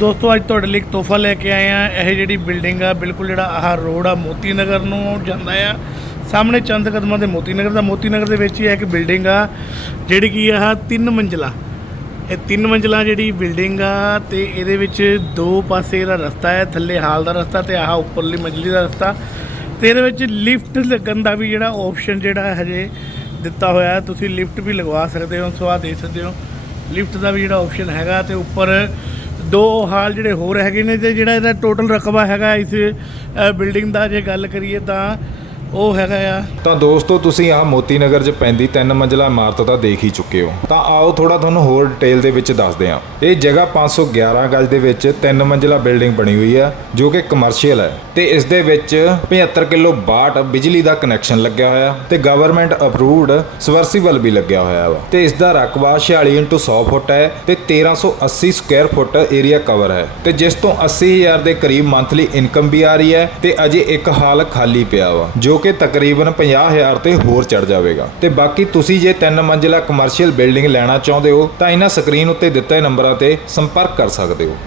ਦੋਸਤੋ, ਅੱਜ ਤੁਹਾਡੇ ਲਈ ਇੱਕ ਤੋਹਫਾ ਲੈ ਕੇ ਆਏ ਆ ਇਹ ਜਿਹੜੀ ਬਿਲਡਿੰਗ ਆ, ਬਿਲਕੁਲ ਜਿਹੜਾ ਆਹ ਰੋਡ ਆ ਮੋਤੀ ਨਗਰ ਨੂੰ ਜਾਂਦਾ ਆ। ਸਾਹਮਣੇ ਚੰਦ ਕਦਮਾਂ ਦੇ ਮੋਤੀ ਨਗਰ ਦਾ। ਮੋਤੀ ਨਗਰ ਦੇ ਵਿੱਚ ਹੀ ਇੱਕ ਬਿਲਡਿੰਗ ਆ, ਜਿਹੜੀ ਕੀ ਆ ਤਿੰਨ ਮੰਜ਼ਲਾ। ਇਹ ਤਿੰਨ ਮੰਜ਼ਲਾ ਜਿਹੜੀ ਬਿਲਡਿੰਗ ਆ ਤੇ ਇਹਦੇ ਵਿੱਚ ਦੋ ਪਾਸੇ ਦਾ ਰਸਤਾ ਹੈ ਥੱਲੇ ਹਾਲ ਦਾ ਰਸਤਾ ਤੇ ਆਹ ਉੱਪਰਲੀ ਮੰਜ਼ਲੀ ਦਾ ਰਸਤਾ। ਤੇ ਇਹਦੇ ਵਿੱਚ ਲਿਫਟ ਲੱਗਣ ਦਾ ਵੀ ਜਿਹੜਾ ਆਪਸ਼ਨ ਜਿਹੜਾ ਹਜੇ ਦਿੱਤਾ ਹੋਇਆ, ਤੁਸੀਂ ਲਿਫਟ ਵੀ ਲਗਵਾ ਸਕਦੇ ਹੋ ਸੋ ਦੇ ਸਕਦੇ ਹੋ। ਲਿਫਟ ਦਾ ਵੀ ਜਿਹੜਾ ਆਪਸ਼ਨ ਹੈਗਾ ਤੇ ਉੱਪਰ ਦੋ ਹਾਲ ਜਿਹੜੇ ਹੋਰ ਹੈਗੇ ਨੇ ਤੇ ਜਿਹੜਾ ਇਹਦਾ ਟੋਟਲ ਰਕਬਾ ਹੈਗਾ ਇਸ ਬਿਲਡਿੰਗ ਦਾ ਜੇ ਗੱਲ ਕਰੀਏ ਤਾਂ ਉਹ ਹੈਗਾ ਆ। ਤਾਂ ਦੋਸਤੋ, ਤੁਸੀਂ ਆਹ ਮੋਤੀ ਨਗਰ 'ਚ ਪੈਂਦੀ ਤਿੰਨ ਮੰਜ਼ਲਾ ਇਮਾਰਤ ਤਾਂ ਦੇਖ ਹੀ ਚੁੱਕੇ ਹੋ। ਤਾਂ ਆਓ ਥੋੜਾ ਤੁਹਾਨੂੰ ਹੋਰ ਡਿਟੇਲ ਦੇ ਵਿੱਚ ਦੱਸਦੇ ਹਾਂ। ਇਹ ਜਗ੍ਹਾ 511 ਗਜ ਦੇ ਵਿੱਚ ਤਿੰਨ ਮੰਜ਼ਲਾ ਬਿਲਡਿੰਗ ਬਣੀ ਹੋਈ ਆ, ਜੋ ਕਿ ਕਮਰਸ਼ੀਅਲ ਹੈ। ਤੇ ਇਸ ਦੇ ਵਿੱਚ 75 ਕਿਲੋ ਬਾਟ ਬਿਜਲੀ ਦਾ ਕਨੈਕਸ਼ਨ ਲੱਗਿਆ ਹੋਇਆ ਤੇ ਗਵਰਨਮੈਂਟ ਅਪਰੂਵਡ ਸਵਰਸੀਬਲ ਵੀ ਲੱਗਿਆ ਹੋਇਆ ਵਾ। ਤੇ ਇਸ ਦਾ ਰਕਬਾ 46 100 ਫੁੱਟ ਹੈ ਤੇ 1380 ਸਕੁਅਰ ਫੁੱਟ ਏਰੀਆ ਕਵਰ ਹੈ। ਤੇ ਜਿਸ ਤੋਂ 80000 ਦੇ ਕਰੀਬ ਮੰਥਲੀ ਇਨਕਮ ਵੀ ਆ ਰਹੀ ਹੈ ਤੇ ਅਜੇ ਇੱਕ ਹਾਲ ਖਾਲੀ ਪਿਆ ਵਾ, ਜੋ ਕਿ ਤਕਰੀਬਨ 50000 ਤੇ ਹੋਰ ਚੜ ਜਾਵੇਗਾ। ਤੇ ਬਾਕੀ ਤੁਸੀਂ ਜੇ ਤਿੰਨ ਮੰਜ਼ਿਲਾ ਕਮਰਸ਼ੀਅਲ ਬਿਲਡਿੰਗ ਲੈਣਾ ਚਾਹੁੰਦੇ ਹੋ, ਤਾਂ ਇਹਨਾਂ ਸਕਰੀਨ ਉੱਤੇ ਦਿੱਤੇ ਨੰਬਰਾਂ ਤੇ ਸੰਪਰਕ ਕਰ ਸਕਦੇ ਹੋ।